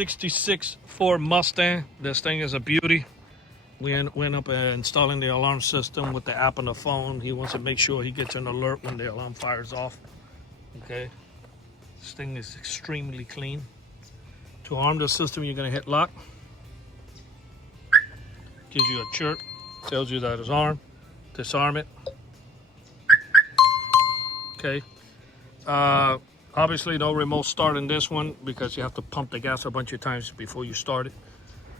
'66 Ford Mustang. This thing is a beauty. We went up installing the alarm system with the app on the phone. He wants to make sure he gets an alert when the alarm fires off. Okay. This thing is extremely clean. To arm the system, you're going to hit lock. Gives you a chirp. Tells you that it's armed. Disarm it. Okay. Obviously, no remote start in this one because you have to pump the gas a bunch of times before you start it.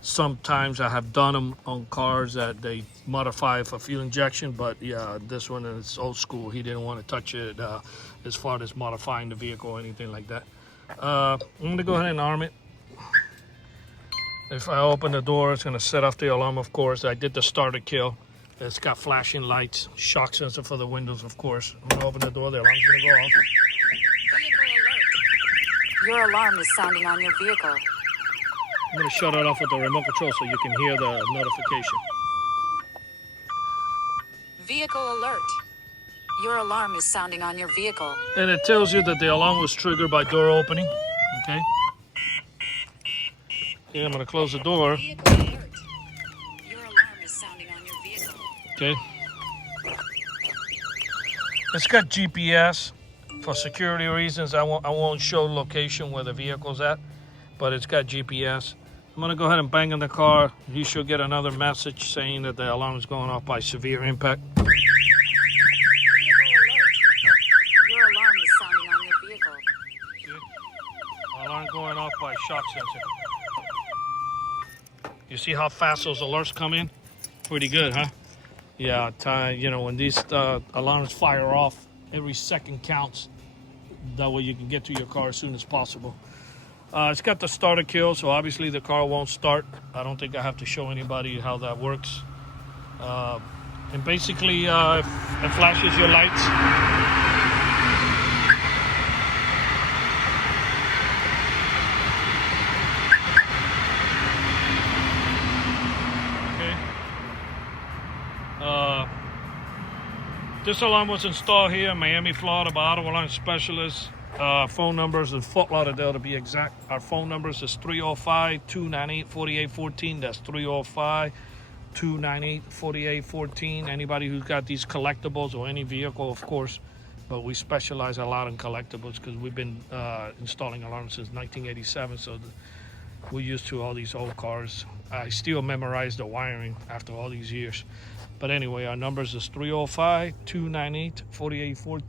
Sometimes I have done them on cars that they modify for fuel injection, but yeah, this one is old school. He didn't want to touch it as far as modifying the vehicle or anything like that. I'm going to go ahead and arm it. If I open the door, it's going to set off the alarm, of course. I did the starter kill. It's got flashing lights, shock sensor for the windows, of course. I'm going to open the door, the alarm's going to go off. Vehicle alert. Your alarm is sounding on your vehicle. I'm going to shut it off with the remote control so you can hear the notification. Vehicle alert. Your alarm is sounding on your vehicle. And it tells you that the alarm was triggered by door opening. Okay. Okay, I'm going to close the door. Vehicle alert. Your alarm is sounding on your vehicle. Okay. It's got GPS. For security reasons, I won't show location where the vehicle's at, but it's got GPS. I'm going to go ahead and bang on the car. You should get another message saying that the alarm is going off by severe impact. Vehicle alert. Your alarm is sounding on your vehicle. See? Alarm going off by shock sensor. You see how fast those alerts come in? Pretty good, huh? Yeah, when these alarms fire off, every second counts. That way you can get to your car as soon as possible. It's got the starter kill, so obviously the car won't start. I don't think I have to show anybody how that works. And basically, it flashes your lights. Okay. This alarm was installed here in Miami, Florida by Auto Alarm Specialists. Phone numbers in Fort Lauderdale to be exact. Our phone numbers is 305-298-4814. That's 305-298-4814. Anybody who's got these collectibles or any vehicle, of course. But we specialize a lot in collectibles because we've been installing alarms since 1987. So we're used to all these old cars. I still memorize the wiring after all these years. But anyway, our numbers is 305-298-4814.